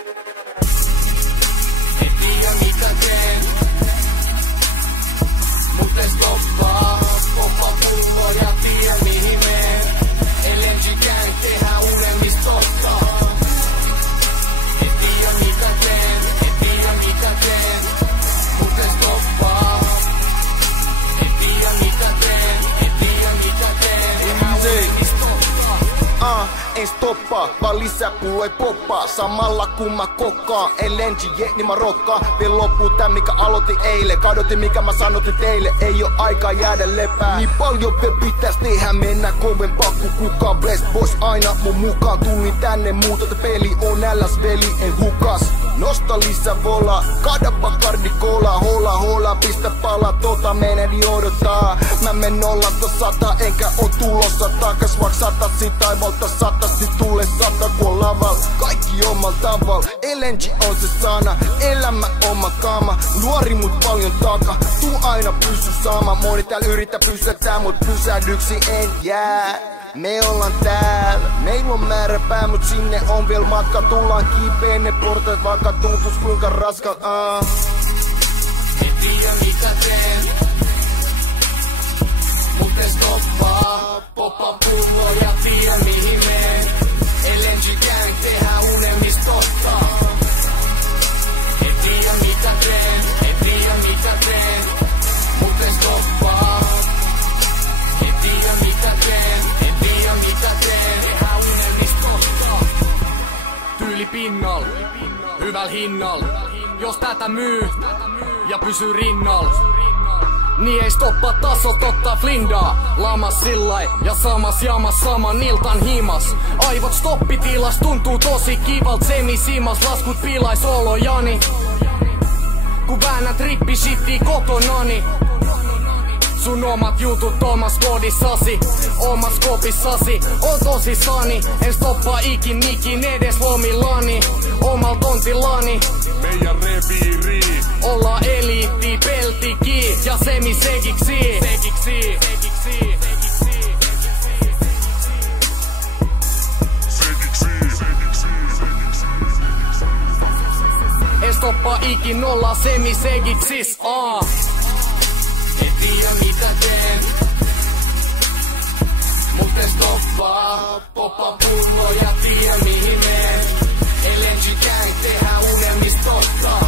En tiedä mitä teen, mut en stoppaa. Poppa pullo ja tiedä mihin meen. LNG gang tehdään unelmista totta. En tiedä mitä teen, en tiedä mitä teen, mut en stoppaa. En tiedä mitä teen, en tiedä mitä teen. Tehdään unelmista totta. En stoppaa, vaan lisää pullo ei poppaa. Samalla kun mä kokkaan, LNG, niin mä rokkaan. Vielä loppuu tää mikä aloitin eilen. Kadotin mikä mä sanotin teille, ei oo aikaa jäädä lepää. Niin paljon vielä pitäis tehdä, mennä kovempaa kuin kukaan. Blessed boys aina mun mukaan. Tulin tänne muuta, peli on älläs veli, en hukas. Nosta lisää vola, kada Bacardi Cola. Hola hola, pistä pala, meneni odottaa. Mä men 0-100, enkä oo tulossa takas. Vaik satasi taivalta satasi, tule 100 kun on laval. Kaikki omalla tavalla, LNG on se sana. Elämä oma kaama, nuori mut paljon taka. Tuu aina pysy sama, moni täällä yrittää pysäyttää, mut pysähdyksi en jää. Me ollaan täällä, meillä on määräpää, mut sinne on vielä matka. Tullaan kiipeen ne portaat, vaikka tuntus kuinka raskat. En tiedä mitä teen, mut en stoppaa. Poppa pullo ja tiedä mihin meen. LNG gang tehdään unelmista totta. En tiedä mitä teen, en tiedä mitä teen, mut en stoppaa. En tiedä mitä teen, en tiedä mitä teen, tehdään unelmista totta. Tyyli pinnal, hyväl hinnal. Jos tätä myy ja pysyy rinnal, niin ei stoppaa tasot ottaa flindaa. Lamas sillai ja samas jamas saman iltan himas. Aivot stoppitilas, tuntuu tosi kivalt semisimas. Laskut pilais olojani, kun väännät rippishittii kotonani. Sun omat jutut omas kodissasi, omas kopissasi, on tosissani. En stoppaa ikin edes lomillani, omal tontillani. Meidän reviiri. Ollaan eliitti, peltiki ja semisegiksi. En stoppaa ikin, ollaan semisegiksis. En tiedä mitä teen, mut en stoppaa. Poppa pullo ja tiedä mihin meen. LNG gang tehdään unelmista totta.